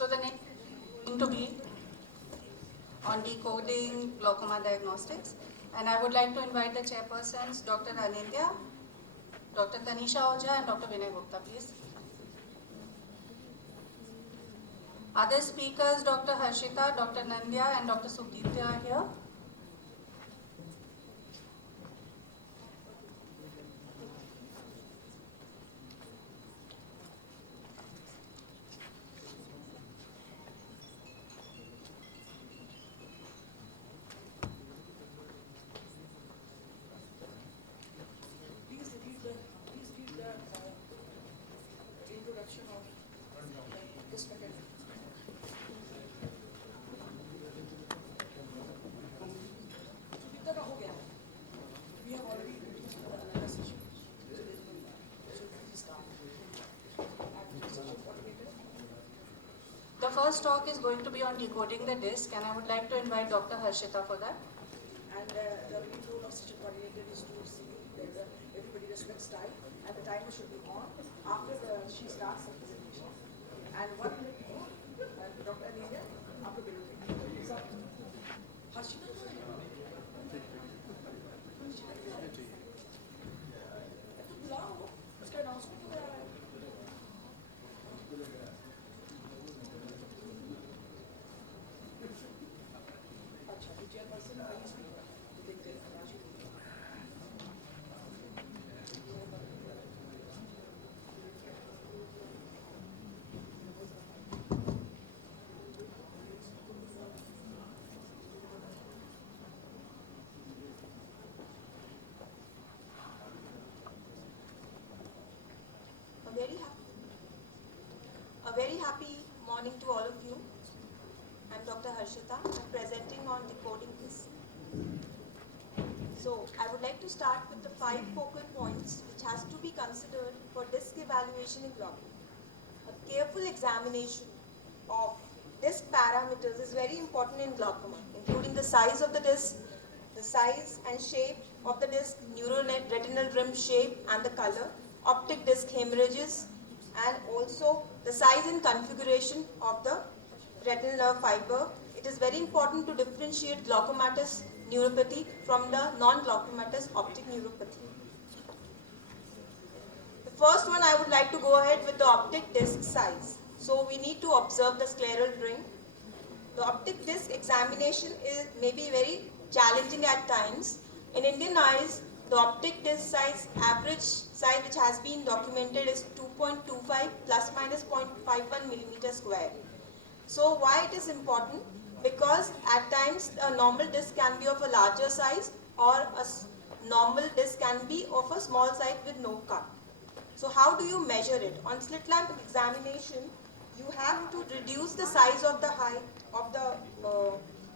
So the next is going to be on decoding glaucoma diagnostics, and I would like to invite the chairpersons, Dr. Anindya, Dr. Tanisha Ojha, and Dr. Vinay Gupta, please. Other speakers, Dr. Harshita, Dr. Nandya, and Dr. Sudipta are here. Introduction of this packet. हो गया. We have already introduced the another session. So please start. The first talk is going to be on decoding the disc, and I would like to invite Dr. Harshita for that. And the main role of session coordinator is to see that everybody respects time, and the timer should be on after she starts the presentation. And 1 minute more, Dr. Anindya, after the so, Harshita, बुलाओ, उसका announcement हो रहा है. अच्छा, तो chairperson वही speaker, तो देखते हैं राशि. A very happy morning to all of you. I'm Dr. Harshita. I'm presenting on decoding this. So I would like to start with the 5 focal points which has to be considered for disc evaluation in glaucoma. A careful examination of disc parameters is very important in glaucoma, including the size of the disc, the size and shape of the disc, neuroretinal rim shape and the color, optic disc hemorrhages, and also the size and configuration of the retinal nerve fiber. It is very important to differentiate glaucomatous neuropathy from the non-glaucomatous optic neuropathy. The first one, I would like to go ahead with the optic disc size. So we need to observe the scleral ring. The optic disc examination may be very challenging at times. In Indian eyes, the optic disc size, average size which has been documented is 2.25 plus minus 0.51 millimeter square. So why it is important? Because at times a normal disc can be of a larger size, or a normal disc can be of a small size with no cut. So how do you measure it? On slit lamp examination, you have to reduce the size of the height of the,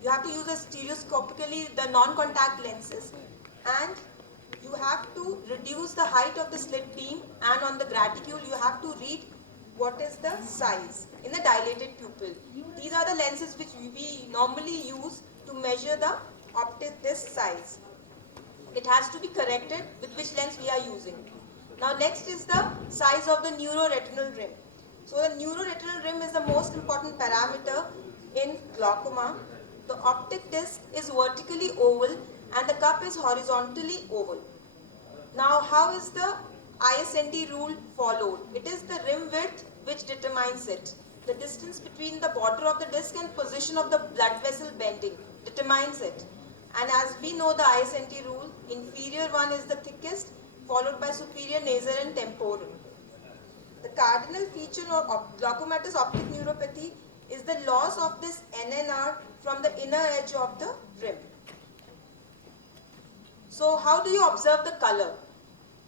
you have to use stereoscopically the non-contact lenses, and you have to reduce the height of the slit beam, and on the graticule you have to read what is the size in the dilated pupil. These are the lenses which we normally use to measure the optic disc size. It has to be corrected with which lens we are using. Now next is the size of the neuroretinal rim. So the neuroretinal rim is the most important parameter in glaucoma. The optic disc is vertically oval and the cup is horizontally oval. Now how is the ISNT rule followed? It is the rim width which determines it. The distance between the border of the disc and position of the blood vessel bending determines it. And as we know the ISNT rule, inferior one is the thickest, followed by superior nasal and temporal. The cardinal feature of glaucomatous optic neuropathy is the loss of this NNR from the inner edge of the rim. So how do you observe the color?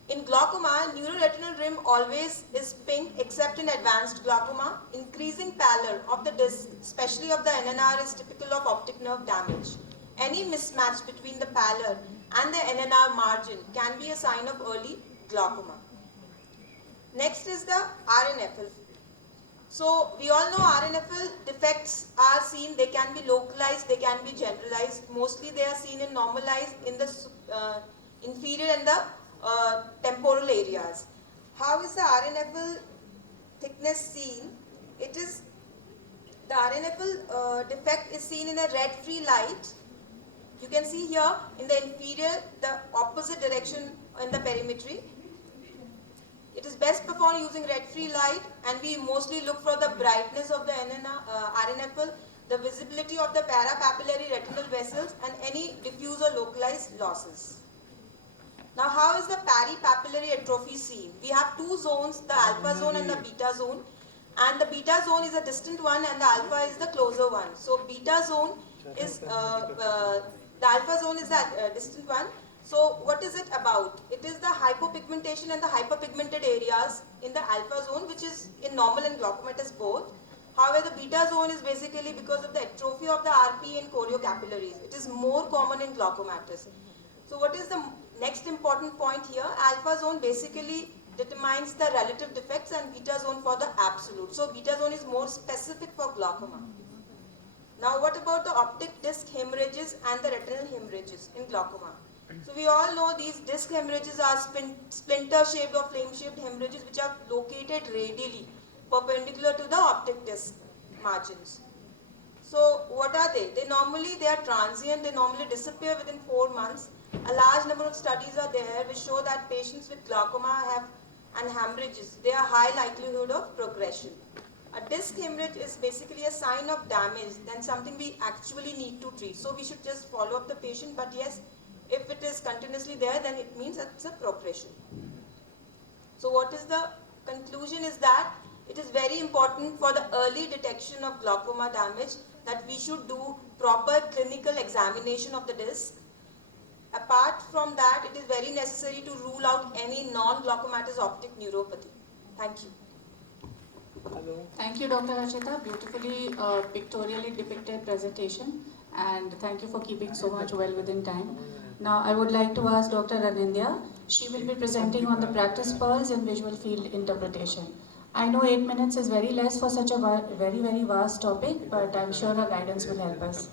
In glaucoma, neuroretinal rim always is pink except in advanced glaucoma. Increasing pallor of the disc, especially of the NNR, is typical of optic nerve damage. Any mismatch between the pallor and the NNR margin can be a sign of early glaucoma. Next is the RNFL. So we all know RNFL defects are seen, they can be localized, they can be generalized. Mostly they are seen in normalized in the inferior and the temporal areas. How is the RNFL thickness seen? It is The RNFL defect is seen in a red-free light. You can see here in the inferior, the opposite direction in the perimetry. It is best performed using red-free light, and we mostly look for the brightness of the RNFL, the visibility of the parapapillary retinal vessels, and any diffuse or localized losses. Now, how is the peripapillary atrophy seen? We have two zones, the alpha zone and the beta zone. And the beta zone is a distant one and the alpha is the closer one. So, beta zone is, the alpha zone is the distant one. So, what is it about? It is the hypopigmentation and the hyperpigmented areas in the alpha zone, which is in normal and glaucomatous both. However, the beta zone is basically because of the atrophy of the RP and choriocapillaries. It is more common in glaucomatous. So, what is the next important point here? Alpha zone basically determines the relative defects and beta zone for the absolute. So, beta zone is more specific for glaucoma. Now, what about the optic disc hemorrhages and the retinal hemorrhages in glaucoma? So, we all know these disc hemorrhages are splinter-shaped or flame-shaped hemorrhages which are located radially, perpendicular to the optic disc margins. So, what are they? They are transient, they normally disappear within 4 months. A large number of studies are there which show that patients with glaucoma and hemorrhages, they are high likelihood of progression. A disc hemorrhage is basically a sign of damage, then something we actually need to treat. So we should just follow up the patient, but yes, if it is continuously there, then it means that it's a progression. So what is the conclusion is that it is very important for the early detection of glaucoma damage that we should do proper clinical examination of the disc. Apart from that, it is very necessary to rule out any non-glaucomatous optic neuropathy. Thank you. Hello. Thank you, Dr. Rachita. Beautifully pictorially depicted presentation, and thank you for keeping so much well within time. Now, I would like to ask Dr. Anindya. She will be presenting on the practice pearls in visual field interpretation. I know 8 minutes is very less for such a very, very vast topic, but I'm sure her guidance will help us.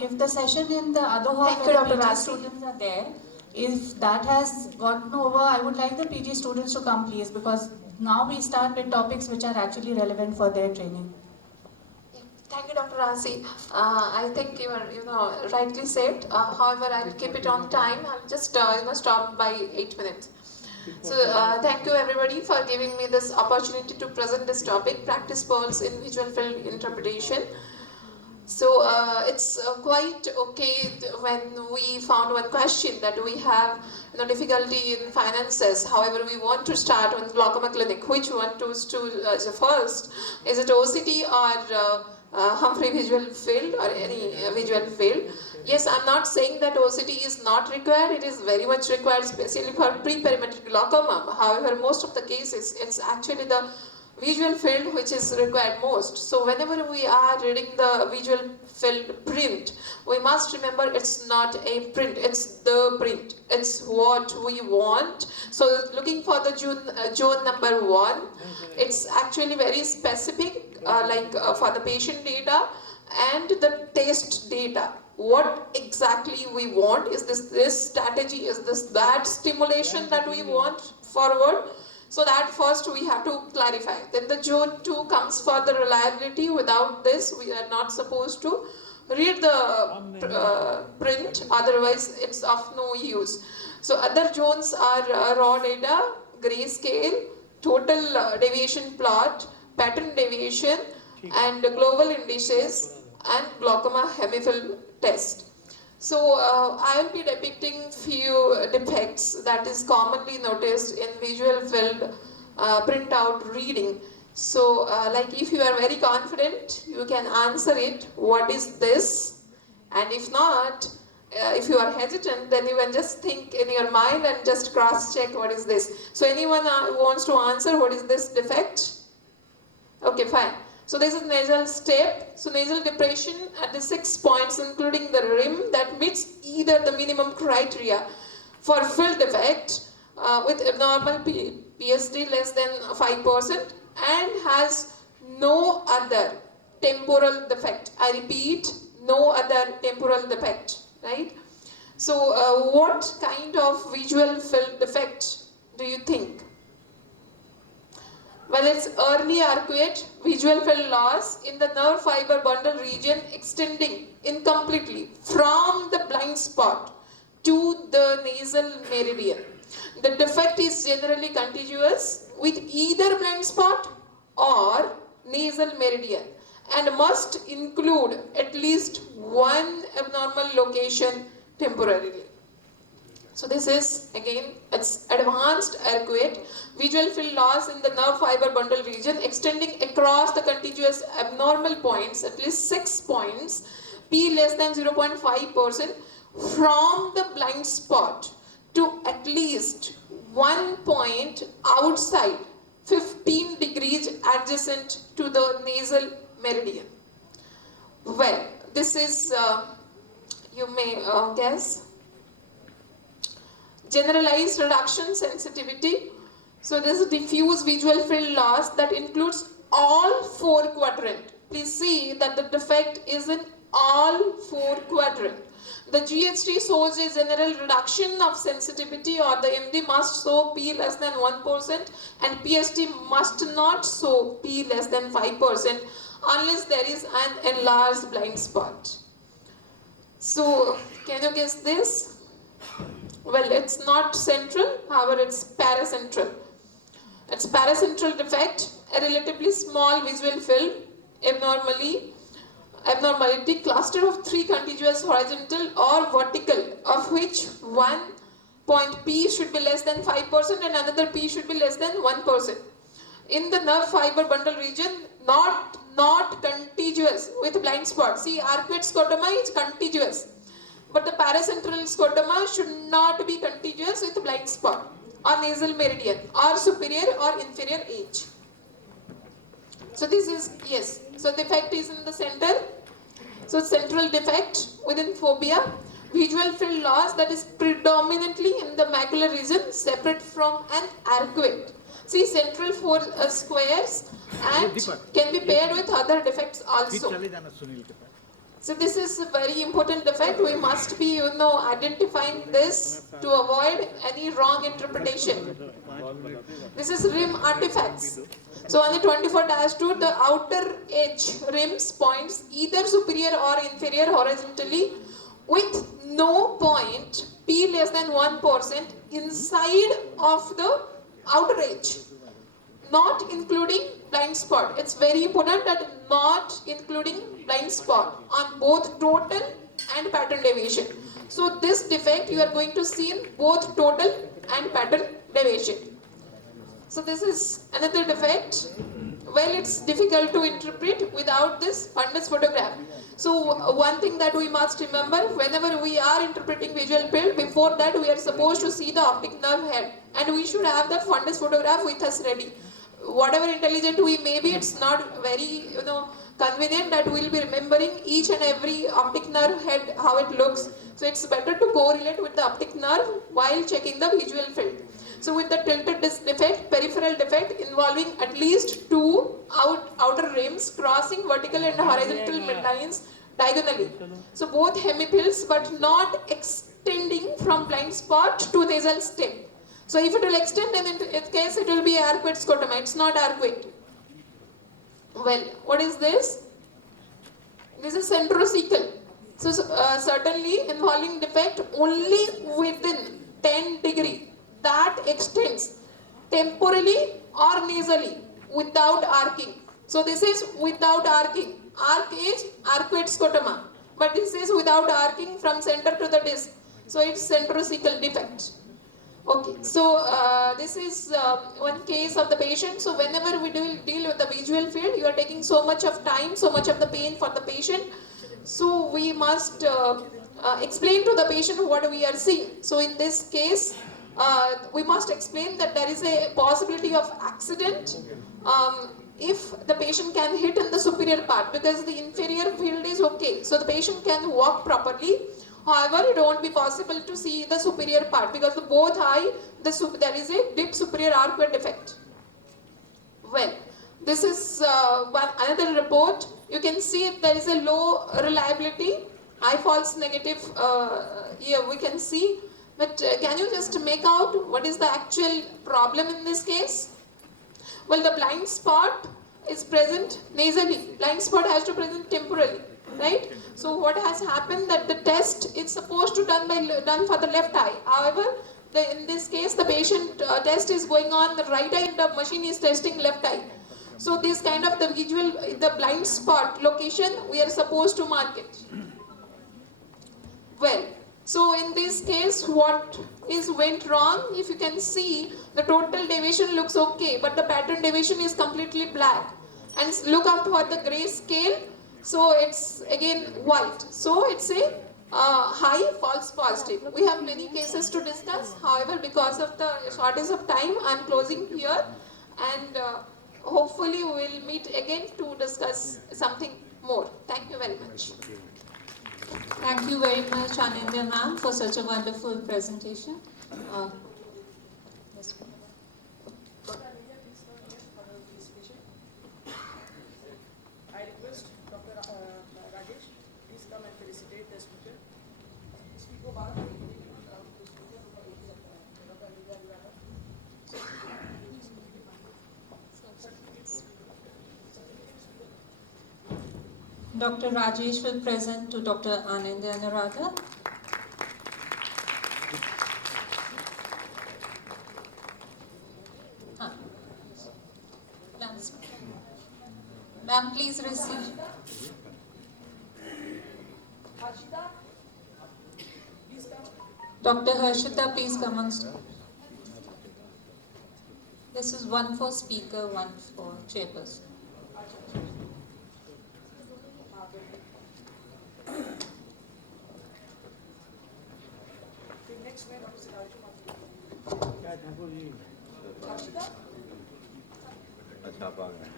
If the session in the other hall where the PG students are there, if that has gotten over, I would like the PG students to come, please, because now we start with topics which are actually relevant for their training. Thank you, Dr. Rasi. I think you are, rightly said. However, I'll keep it on time. I'll just, stop by 8 minutes. So, thank you everybody for giving me this opportunity to present this topic, practice pearls in visual field interpretation. So it's quite okay when we found one question that we have difficulty in finances. However, we want to start on glaucoma clinic. Which one to first? Is it OCT or Humphrey visual field or any visual field? Yes, I'm not saying that OCT is not required. It is very much required, especially for pre-perimetric glaucoma. However, most of the cases, it's actually the visual field which is required most. So whenever we are reading the visual field print, we must remember it's not a print, it's the print. It's what we want. So looking for the zone number 1, it's actually very specific, for the patient data and the test data. What exactly we want? Is this strategy? Is this that stimulation that we want forward? So that first we have to clarify. Then the zone 2 comes for the reliability. Without this, we are not supposed to read the print, otherwise it's of no use. So other zones are raw data, grayscale, total deviation plot, pattern deviation, and global indices, and glaucoma hemifield test. So I will be depicting few defects that is commonly noticed in visual field printout reading. So like if you are very confident, you can answer it, what is this? And if not, if you are hesitant, then you can just think in your mind and just cross-check what is this. So anyone wants to answer what is this defect? Okay, fine. So this is nasal step. So nasal depression at the 6 points, including the rim, that meets either the minimum criteria for field defect with abnormal PSD less than 5% and has no other temporal defect. I repeat, no other temporal defect, right? So what kind of visual field defect do you think? Well, it's early arcuate visual field loss in the nerve fiber bundle region extending incompletely from the blind spot to the nasal meridian. The defect is generally contiguous with either blind spot or nasal meridian and must include at least one abnormal location temporarily. So this is again, it's advanced arcuate visual field loss in the nerve fiber bundle region extending across the contiguous abnormal points, at least 6 points, P less than 0.5% from the blind spot to at least 1 point outside 15 degrees adjacent to the nasal meridian. Well, this is, you may guess, generalized reduction sensitivity. So this is diffuse visual field loss that includes all 4 quadrant. Please see that the defect is in all 4 quadrant. The GHT shows a general reduction of sensitivity, or the MD must show P less than 1% and PST must not show P less than 5% unless there is an enlarged blind spot. So can you guess this? Well, it's not central, however it's paracentral. It's paracentral defect, a relatively small visual field, abnormality, cluster of 3 contiguous horizontal or vertical, of which one point P should be less than 5% and another P should be less than 1%. In the nerve fiber bundle region, not contiguous with blind spot. See, arcuate scotoma is contiguous, but the paracentral scotoma should not be contiguous with blind spot or nasal meridian or superior or inferior edge. So this is, yes, so defect is in the center. So central defect within fovea, visual field loss that is predominantly in the macular region separate from an arcuate. See, central 4 squares and can be paired with other defects also. So this is a very important defect. We must be, identifying this to avoid any wrong interpretation. This is rim artifacts. So on the 24-2, the outer edge rims points either superior or inferior horizontally with no point P less than 1% inside of the outer edge, not including blind spot. It's very important that not including blind spot on both total and pattern deviation. So this defect you are going to see in both total and pattern deviation. So this is another defect. Well, it's difficult to interpret without this fundus photograph. So one thing that we must remember, whenever we are interpreting visual field, before that we are supposed to see the optic nerve head and we should have the fundus photograph with us ready. Whatever intelligent we may be, it's not very convenient that we'll be remembering each and every optic nerve head how it looks. So it's better to correlate with the optic nerve while checking the visual field. So with the tilted disc defect, peripheral defect involving at least 2 outer rims crossing vertical and horizontal midlines diagonally. So both hemipils but not extending from blind spot to nasal stem. So if it will extend, then in this case it will be arcuate scotoma. It's not arcuate. Well, what is this? This is centrocecal. So certainly involving defect only within 10 degree that extends temporally or nasally without arcing. So this is without arcing. Arc is arcuate scotoma, but this is without arcing from center to the disc. So it's centrocecal defect. Okay, so this is one case of the patient. So whenever we deal with the visual field, you are taking so much of time, so much of the pain for the patient. So we must explain to the patient what we are seeing. So in this case, we must explain that there is a possibility of accident if the patient can hit in the superior part, because the inferior field is okay. So the patient can walk properly. However, it won't be possible to see the superior part because the both eye, there is a deep superior arcuate defect. Well, this is another report. You can see there is a low reliability, eye false negative. Here we can see. But can you just make out what is the actual problem in this case? Well, the blind spot is present nasally. Blind spot has to present temporally, right? So what has happened that the test is supposed to done for the left eye. However, in this case, the patient test is going on the right eye and the machine is testing left eye. So this kind of the blind spot location, we are supposed to mark it. Well, so in this case, what went wrong? If you can see, the total deviation looks okay, but the pattern deviation is completely black. And look up for the gray scale, so it's again white. So it's a high false positive. We have many cases to discuss. However, because of the shortage of time, I'm closing here, and hopefully we will meet again to discuss something more. Thank you very much. Thank you very much, Anindya ma'am, for such a wonderful presentation. Yes, ma'am. I request Dr. Rajesh, please come and felicitate the speaker. Speaker Bharat. Dr. Rajesh will present to Dr. Anindya Narada. Ma'am, please receive. Harshita, please come. Dr. Harshita, please come on stage. This is one for speaker, one for chairperson. Next man, Dr. क्या Thakur ji Harshita. अच्छा बाग है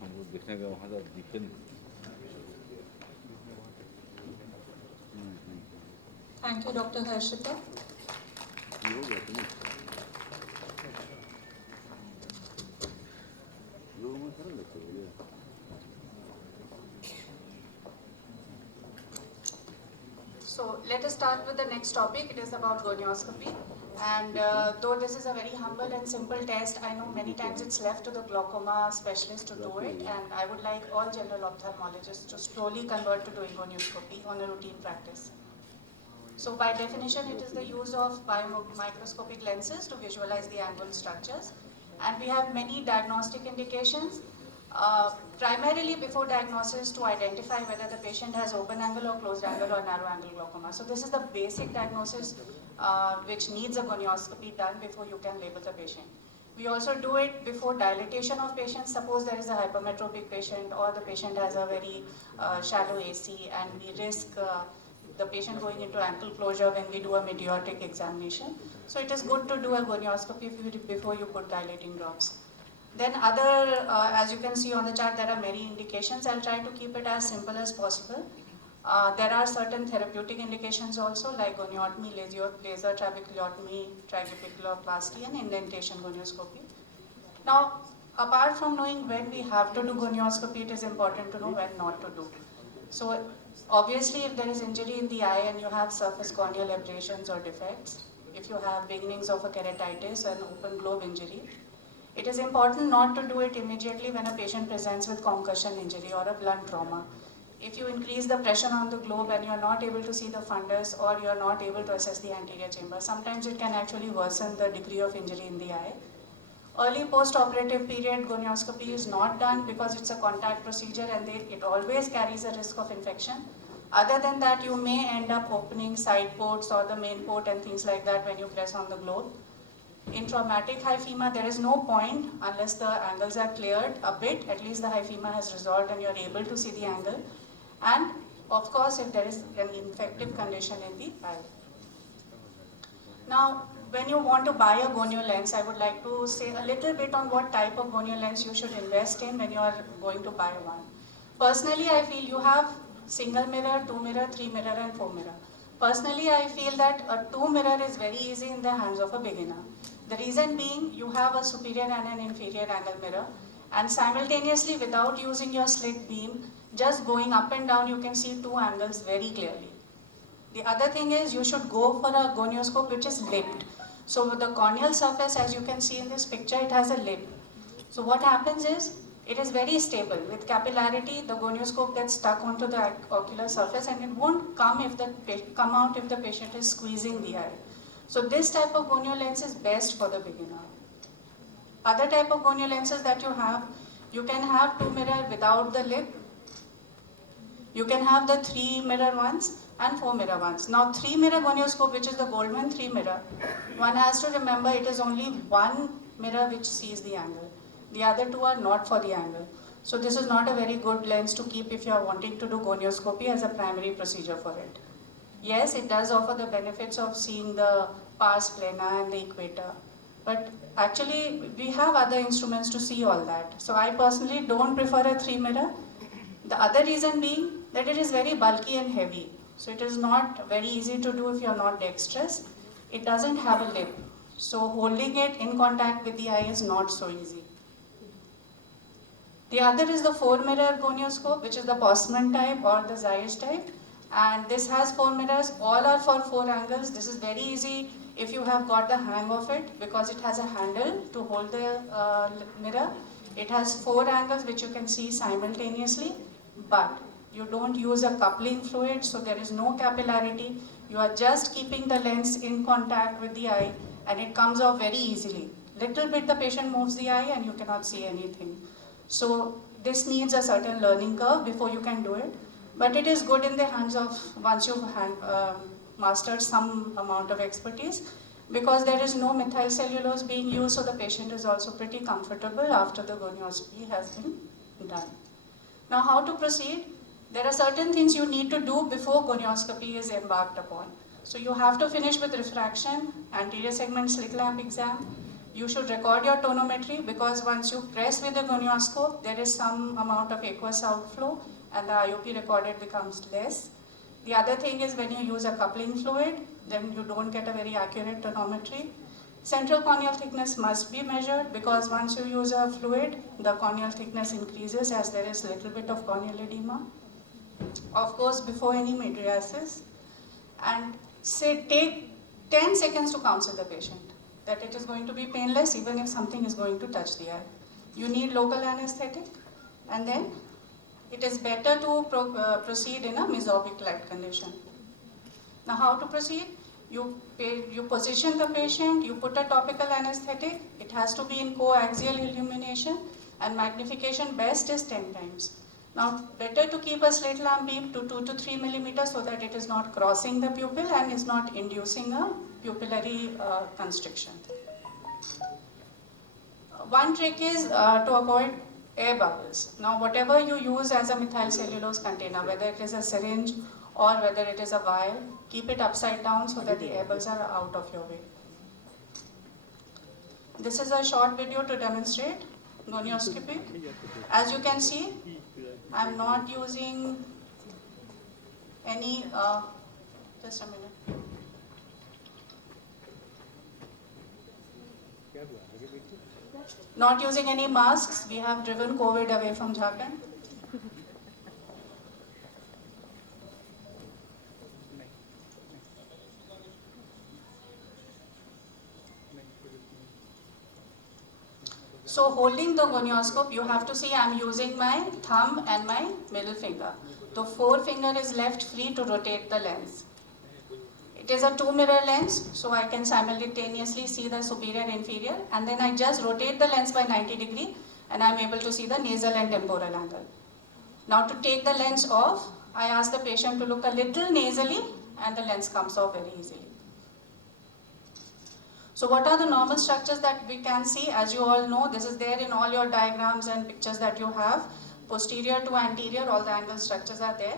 हमको देखने का वहाँ तक दिखे नहीं Thank you, Dr. Harshita. ये हो गया तुम्हें लोगों में सरल लगते हो ये So let us start with the next topic. It is about gonioscopy. And though this is a very humble and simple test, I know many times it's left to the glaucoma specialist to do it. And I would like all general ophthalmologists to slowly convert to doing gonioscopy on a routine practice. So by definition, it is the use of biomicroscopic lenses to visualize the angle structures. And we have many diagnostic indications. Primarily before diagnosis to identify whether the patient has open angle or closed angle or narrow angle glaucoma. So this is the basic diagnosis which needs a gonioscopy done before you can label the patient. We also do it before dilatation of patients. Suppose there is a hypermetropic patient or the patient has a very shallow AC and we risk the patient going into ankle closure when we do a mid-aortic examination. So it is good to do a gonioscopy before you put dilating drops. Then as you can see on the chart, there are many indications. I'll try to keep it as simple as possible. There are certain therapeutic indications also like goniotomy, laser trabeculotomy, trabeculoplasty and indentation gonioscopy. Now, apart from knowing when we have to do gonioscopy, it is important to know when not to do. So obviously if there is injury in the eye and you have surface corneal abrasions or defects, if you have beginnings of a keratitis and open globe injury, it is important not to do it immediately when a patient presents with concussion injury or a blunt trauma. If you increase the pressure on the globe and you are not able to see the fundus or you are not able to assess the anterior chamber, sometimes it can actually worsen the degree of injury in the eye. Early post-operative period gonioscopy is not done because it's a contact procedure and it always carries a risk of infection. Other than that, you may end up opening side ports or the main port and things like that when you press on the globe. In traumatic hyphema, there is no point unless the angles are cleared a bit, at least the hyphema has resolved and you're able to see the angle. And of course, if there is an infective condition in the eye. Now, when you want to buy a gonio lens, I would like to say a little bit on what type of gonio lens you should invest in when you are going to buy one. Personally, I feel you have single mirror, 2 mirror, 3 mirror and 4 mirror. Personally, I feel that a 2 mirror is very easy in the hands of a beginner. The reason being, you have a superior and an inferior angle mirror, and simultaneously without using your slit beam, just going up and down, you can see two angles very clearly. The other thing is you should go for a gonioscope which is lipped. So with the corneal surface, as you can see in this picture, it has a lip. So what happens is, it is very stable. With capillarity, the gonioscope gets stuck onto the ocular surface and it won't come out if the patient is squeezing the eye. So this type of gonio lens is best for the beginner. Other type of gonio lenses that you can have 2 mirror without the lip. You can have the 3 mirror ones and 4 mirror ones. Now 3 mirror gonioscope, which is the Goldman 3 mirror, one has to remember it is only one mirror which sees the angle. The other 2 are not for the angle. So this is not a very good lens to keep if you are wanting to do gonioscopy as a primary procedure for it. Yes, it does offer the benefits of seeing the pars plana and the equator. But actually, we have other instruments to see all that. So I personally don't prefer a 3 mirror. The other reason being that it is very bulky and heavy. So it is not very easy to do if you are not dexterous. It doesn't have a lip. So holding it in contact with the eye is not so easy. The other is the 4 mirror gonioscope, which is the Postman type or the Zeiss type. And this has 4 mirrors. All are for 4 angles. This is very easy if you have got the hang of it, because it has a handle to hold the mirror. It has 4 angles which you can see simultaneously, but you don't use a coupling fluid, so there is no capillarity. You are just keeping the lens in contact with the eye and it comes off very easily. Little bit the patient moves the eye and you cannot see anything. So this needs a certain learning curve before you can do it, but it is good in the hands of once you've mastered some amount of expertise, because there is no methyl cellulose being used, so the patient is also pretty comfortable after the gonioscopy has been done. Now how to proceed? There are certain things you need to do before gonioscopy is embarked upon. So you have to finish with refraction, anterior segment slit lamp exam. You should record your tonometry, because once you press with the gonioscope, there is some amount of aqueous outflow and the IOP recorded becomes less. The other thing is when you use a coupling fluid, then you don't get a very accurate tonometry. Central corneal thickness must be measured, because once you use a fluid, the corneal thickness increases as there is little bit of corneal edema. Of course, before any mydriasis. And take 10 seconds to counsel the patient that it is going to be painless even if something is going to touch the eye. You need local anesthetic, and then it is better to proceed in a mesopic light condition. Now how to proceed? You position the patient, you put a topical anesthetic. It has to be in coaxial illumination, and magnification best is 10 times. Now better to keep a slit lamp beam to 2 to 3 millimeters so that it is not crossing the pupil and is not inducing a pupillary constriction. One trick is to avoid air bubbles. Now whatever you use as a methyl cellulose container, whether it is a syringe or whether it is a vial, keep it upside down so that the air bubbles are out of your way. This is a short video to demonstrate gonioscopy. As you can see, I am not using any, just a minute. Not using any masks. We have driven COVID away from Jharkhand. So holding the gonioscope, you have to see I am using my thumb and my middle finger. The forefinger is left free to rotate the lens. It is a 2-mirror lens, so I can simultaneously see the superior and inferior, and then I just rotate the lens by 90 degrees and I am able to see the nasal and temporal angle. Now to take the lens off, I ask the patient to look a little nasally and the lens comes off very easily. So what are the normal structures that we can see? As you all know, this is there in all your diagrams and pictures that you have. Posterior to anterior, all the angle structures are there.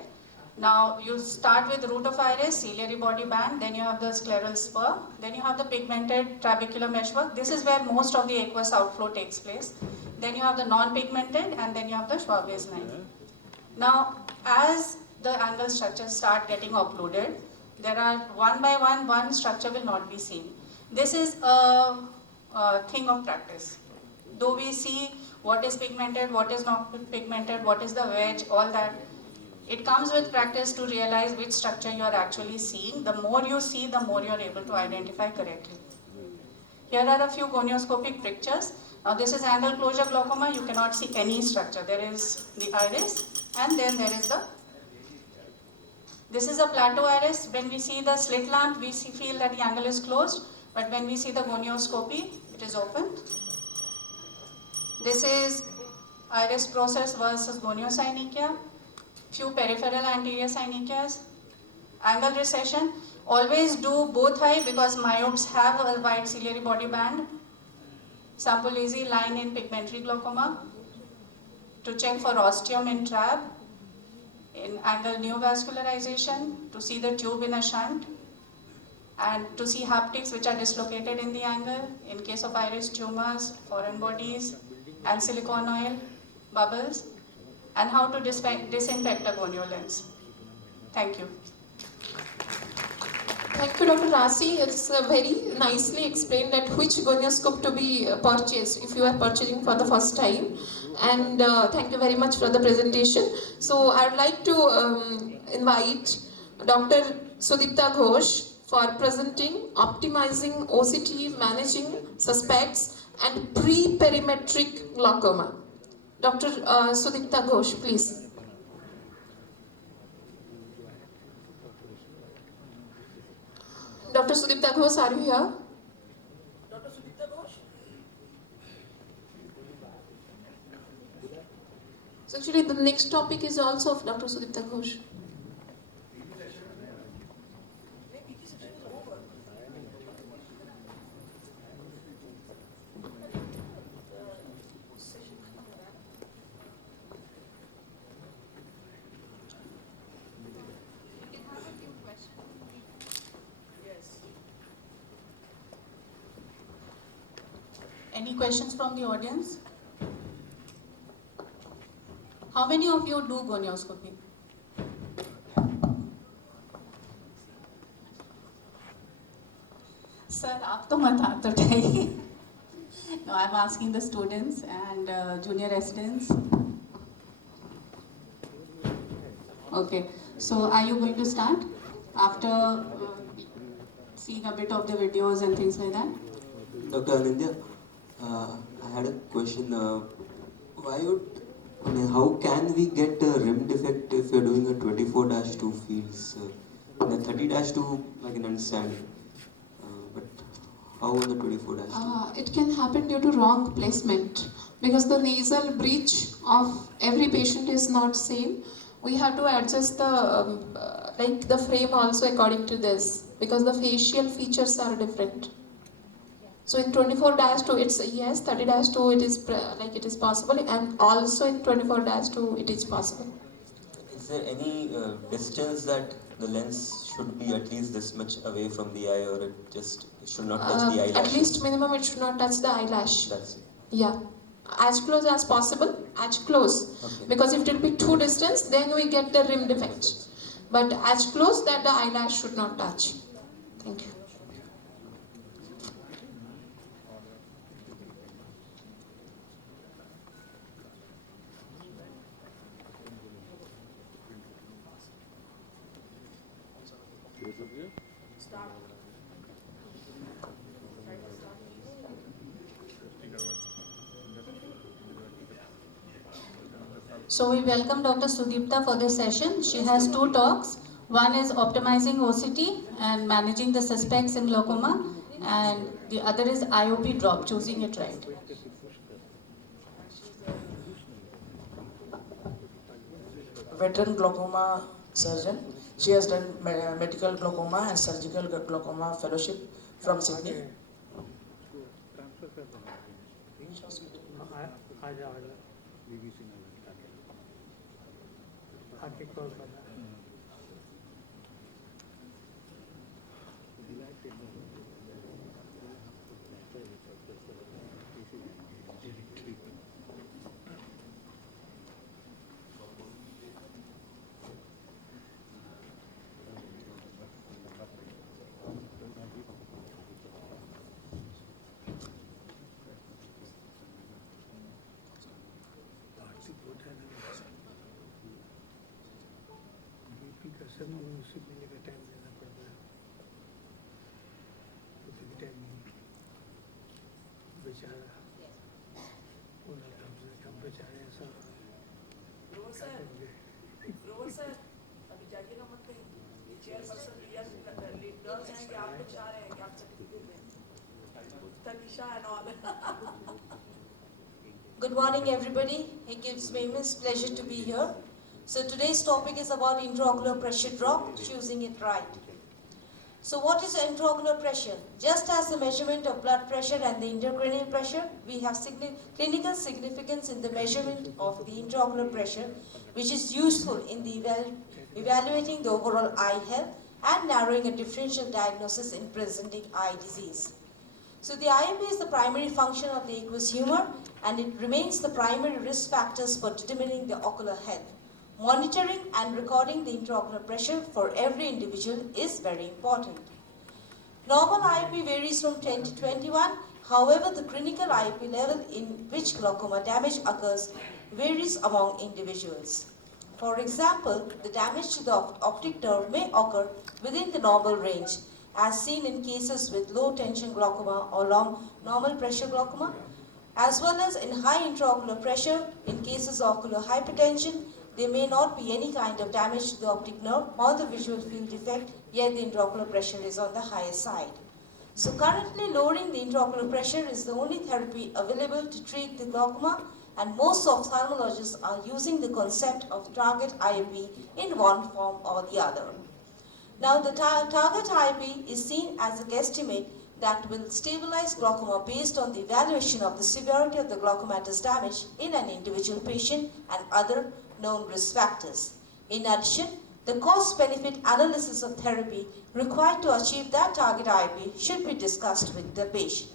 Now you start with root of iris, ciliary body band, then you have the scleral spur, then you have the pigmented trabecular meshwork. This is where most of the aqueous outflow takes place. Then you have the non-pigmented, and then you have the Schwabe's line. Now as the angle structures start getting occluded, there are one by one structure will not be seen. This is a thing of practice. Though we see what is pigmented, what is not pigmented, what is the wedge, all that, it comes with practice to realize which structure you are actually seeing. The more you see, the more you are able to identify correctly. Here are a few gonioscopic pictures. Now this is angle closure glaucoma. You cannot see any structure. There is the iris and then there is the... This is a plateau iris. When we see the slit lamp, we feel that the angle is closed. But when we see the gonioscopy, it is open. This is iris process versus goniosynechia. Few peripheral anterior synechnias. Angle recession. Always do both eye because myopes have a wide ciliary body band. Sample easy line in pigmentary glaucoma. To check for ostium in trab. In angle neovascularization. To see the tube in a shunt. And to see haptics which are dislocated in the angle. In case of iris tumors, foreign bodies, and silicone oil, bubbles. And how to disinfect a gonio lens. Thank you. Thank you, Dr. Rasi. It's very nicely explained that which gonioscope to be purchased if you are purchasing for the first time. And thank you very much for the presentation. So I would like to invite Dr. Sudipta Ghosh for presenting optimizing OCT, managing suspects and pre-perimetric glaucoma. Dr. Sudipta Ghosh, please. Dr. Sudipta Ghosh, are you here? Dr. Sudipta Ghosh? So actually the next topic is also of Dr. Sudipta Ghosh. Any questions from the audience? How many of you do gonioscopy? Sir, आप तो मत हाथ उठाइए. No, I'm asking the students and junior residents. Okay, so are you going to start after seeing a bit of the videos and things like that? Dr. Anindya, I had a question. How can we get a rim defect if you're doing a 24-2 fields? The 30-2 I can understand, but how on the 24-2? It can happen due to wrong placement because the nasal breach of every patient is not same. We have to adjust the the frame also according to this because the facial features are different. So in 24-2 it's yes, 30-2 it is possible, and also in 24-2 it is possible. Is there any distance that the lens should be at least this much away from the eye, or it should not touch the eyelash? At least minimum it should not touch the eyelash. That's it. Yeah, as close as possible, as close. Okay. Because if it will be too distance, then we get the rim defect. But as close that the eyelash should not touch. Thank you. Start. So we welcome Dr. Sudipta for this session. She has two talks. One is optimizing OCT and managing the suspects in glaucoma, and the other is IOP drop, choosing it right. Veteran glaucoma surgeon. She has done medical glaucoma and surgical glaucoma fellowship from Sydney. आके call करना. सब उसी मिलने का time देना पड़ता है, उतनी टाइम नहीं बेचारा. ग्रोवर सर अभी जाइएगा मत कहीं, ये चेयरपर्सन लीडर्स हैं कि आप लोग चाह रहे हैं कि आप सर्टिफिकेट दें, Tanisha and all. Good morning, everybody. It gives me immense pleasure to be here. So today's topic is about intraocular pressure drop, choosing it right. So what is intraocular pressure? Just as the measurement of blood pressure and the intracranial pressure, we have clinical significance in the measurement of the intraocular pressure, which is useful in the evaluating the overall eye health and narrowing a differential diagnosis in presenting eye disease. So the IOP is the primary function of the aqueous humor, and it remains the primary risk factors for determining the ocular health. Monitoring and recording the intraocular pressure for every individual is very important. Normal IOP varies from 10 to 21. However, the clinical IOP level in which glaucoma damage occurs varies among individuals. For example, the damage to the optic nerve may occur within the normal range, as seen in cases with low tension glaucoma or normal pressure glaucoma, as well as in high intraocular pressure in cases of ocular hypertension. There may not be any kind of damage to the optic nerve or the visual field defect, yet the intraocular pressure is on the higher side. So currently lowering the intraocular pressure is the only therapy available to treat the glaucoma, and most ophthalmologists are using the concept of target IOP in one form or the other. Now the target IOP is seen as a guesstimate that will stabilize glaucoma based on the evaluation of the severity of the glaucomatous damage in an individual patient and other known risk factors. In addition, the cost-benefit analysis of therapy required to achieve that target IOP should be discussed with the patient.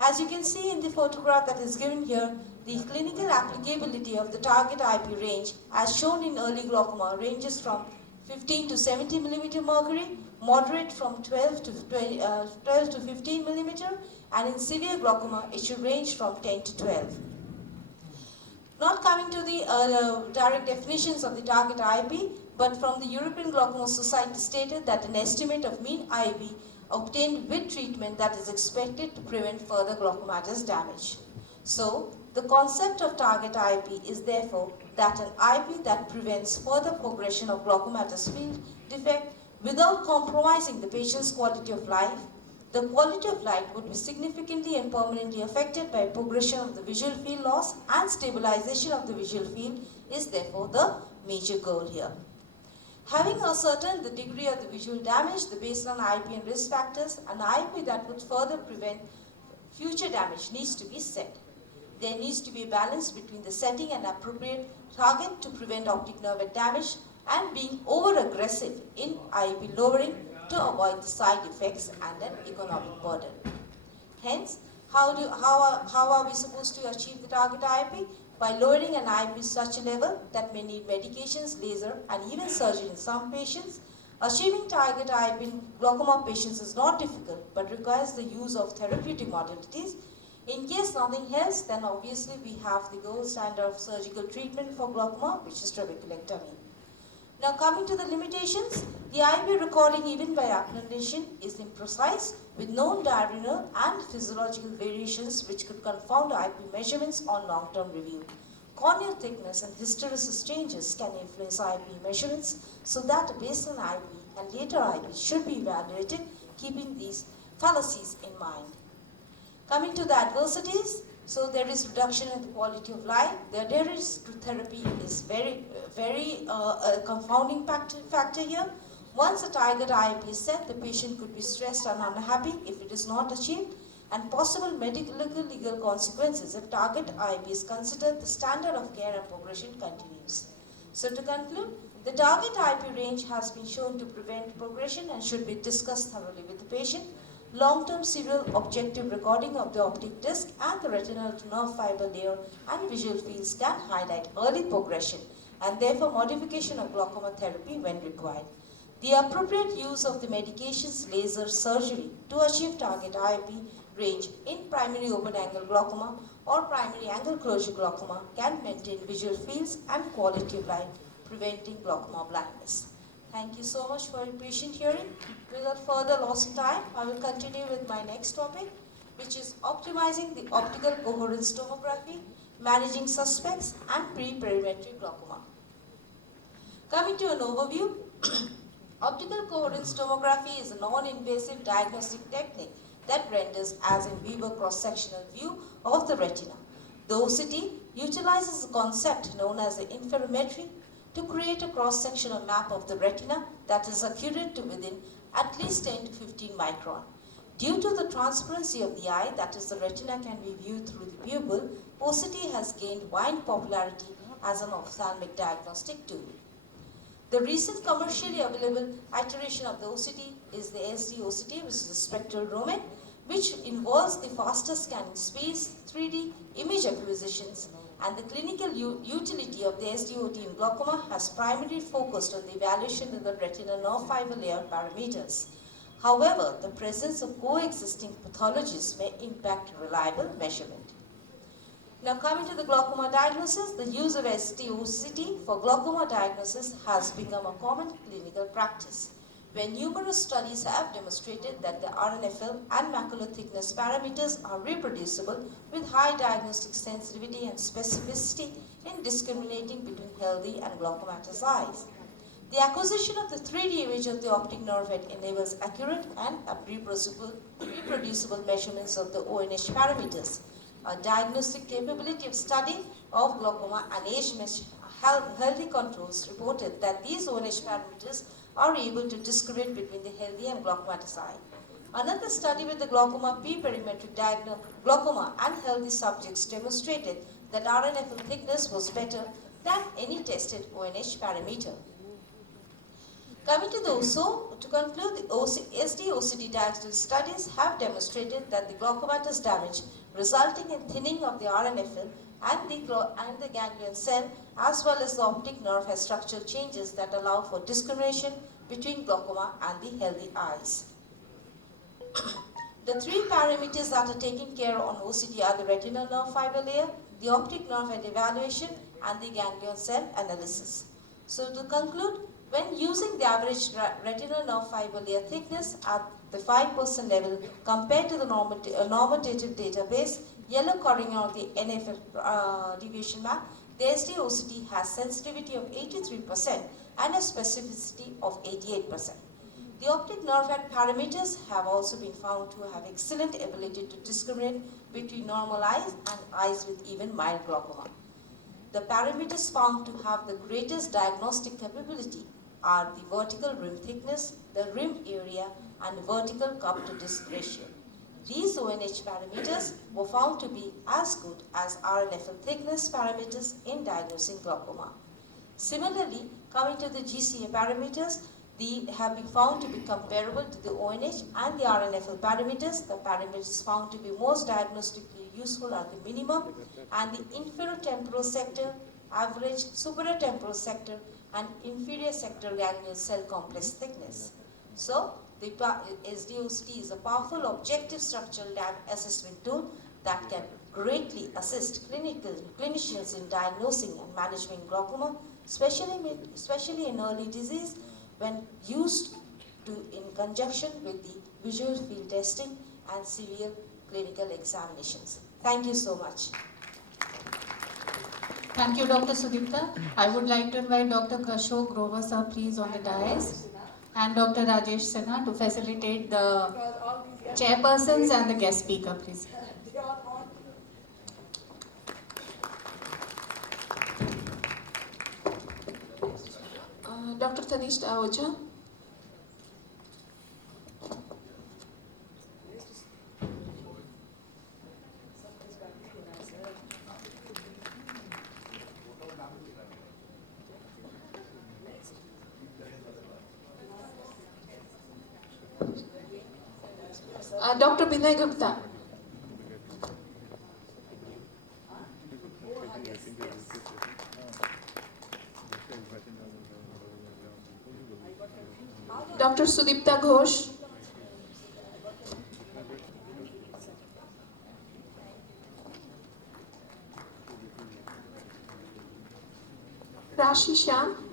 As you can see in the photograph that is given here, the clinical applicability of the target IOP range, as shown in early glaucoma, ranges from 15 to 70 millimeter mercury, moderate from 12 to 15 millimeter, and in severe glaucoma, it should range from 10 to 12. Not coming to the direct definitions of the target IOP, but from the European Glaucoma Society stated that an estimate of mean IOP obtained with treatment that is expected to prevent further glaucomatous damage. So, the concept of target IOP is therefore that an IOP that prevents further progression of glaucomatous field defect without compromising the patient's quality of life. The quality of life would be significantly and permanently affected by progression of the visual field loss, and stabilization of the visual field is therefore the major goal here. Having ascertained the degree of the visual damage, the baseline IOP and risk factors, an IOP that would further prevent future damage needs to be set. There needs to be a balance between the setting an appropriate target to prevent optic nerve damage and being over-aggressive in IOP lowering to avoid the side effects and an economic burden. Hence, how are we supposed to achieve the target IOP? By lowering an IOP such a level that may need medications, laser, and even surgery in some patients. Achieving target IOP in glaucoma patients is not difficult, but requires the use of therapeutic modalities. In case nothing else, then obviously we have the gold standard of surgical treatment for glaucoma, which is trabeculectomy. Now coming to the limitations, the IOP recording even by augmentation is imprecise with known diurnal and physiological variations which could confound IOP measurements on long-term review. Corneal thickness and hysteresis changes can influence IOP measurements, so that a baseline IOP and later IOP should be evaluated keeping these fallacies in mind. Coming to the adversities, so there is reduction in the quality of life. The adherence to therapy is very confounding factor here. Once a target IOP is set, the patient could be stressed and unhappy if it is not achieved, and possible medical legal consequences if target IOP is considered the standard of care and progression continues. So to conclude, the target IOP range has been shown to prevent progression and should be discussed thoroughly with the patient. Long-term serial objective recording of the optic disc and the retinal to nerve fiber layer and visual fields can highlight early progression and therefore modification of glaucoma therapy when required. The appropriate use of the medications, laser, surgery to achieve target IOP range in primary open-angle glaucoma or primary angle closure glaucoma can maintain visual fields and quality of life, preventing glaucoma blindness. Thank you so much for your patient hearing. Without further loss of time, I will continue with my next topic, which is optimizing the optical coherence tomography, managing suspects and pre-perimetry glaucoma. Coming to an overview, optical coherence tomography is a non-invasive diagnostic technique that renders as in vivo cross-sectional view of the retina. The OCT utilizes a concept known as the interferometry to create a cross-sectional map of the retina that is accurate to within at least 10 to 15 micron. Due to the transparency of the eye, that is the retina can be viewed through the pupil, OCT has gained wide popularity as an ophthalmic diagnostic tool. The recent commercially available iteration of the OCT is the SD-OCT, which is the spectral domain, which involves the faster scanning speeds, 3D image acquisitions, and the clinical utility of the SD-OCT in glaucoma has primarily focused on the evaluation of the retinal nerve fiber layer parameters. However, the presence of coexisting pathologies may impact reliable measurement. Now coming to the glaucoma diagnosis, the use of SD-OCT for glaucoma diagnosis has become a common clinical practice, where numerous studies have demonstrated that the RNFL and macular thickness parameters are reproducible with high diagnostic sensitivity and specificity in discriminating between healthy and glaucomatous eyes. The acquisition of the 3D image of the optic nerve head enables accurate and reproducible measurements of the ONH parameters. A diagnostic capability of study of glaucoma and age healthy controls reported that these ONH parameters are able to discriminate between the healthy and glaucomatous eye. Another study with the glaucoma p-perimetric glaucoma and healthy subjects demonstrated that RNFL thickness was better than any tested ONH parameter. Coming to the OSO, to conclude, the SD-OCT diagnostic studies have demonstrated that the glaucomatous damage resulting in thinning of the RNFL and the ganglion cell as well as the optic nerve has structural changes that allow for discrimination between glaucoma and the healthy eyes. The three parameters that are taken care of on OCT are the retinal nerve fiber layer, the optic nerve head evaluation, and the ganglion cell analysis. So to conclude, when using the average retinal nerve fiber layer thickness at the 5% level compared to the normative database, yellow correlating on the NFL deviation map, the SD-OCT has sensitivity of 83% and a specificity of 88%. The optic nerve head parameters have also been found to have excellent ability to discriminate between normal eyes and eyes with even mild glaucoma. The parameters found to have the greatest diagnostic capability are the vertical rim thickness, the rim area, and vertical cup to disc ratio. These ONH parameters were found to be as good as RNFL thickness parameters in diagnosing glaucoma. Similarly, coming to the GCA parameters, they have been found to be comparable to the ONH and the RNFL parameters. The parameters found to be most diagnostically useful are the minimum and the inferotemporal sector, average superior-temporal sector, and inferior sector ganglion cell complex thickness. So, the SD-OCT is a powerful objective structural assessment tool that can greatly assist clinicians in diagnosing and managing glaucoma, especially in early disease when used in conjunction with the visual field testing and severe clinical examinations. Thank you so much. Thank you, Dr. Sudipta. I would like to invite Dr. Ashok Grover sir, please, on the dais, and Dr. Rajesh Sinha to facilitate the chairpersons and the guest speaker, please. Dr. Tanisha Ojha. Dr. Binay Gupta. Dr. Sudipta Ghosh. Rashi Shah.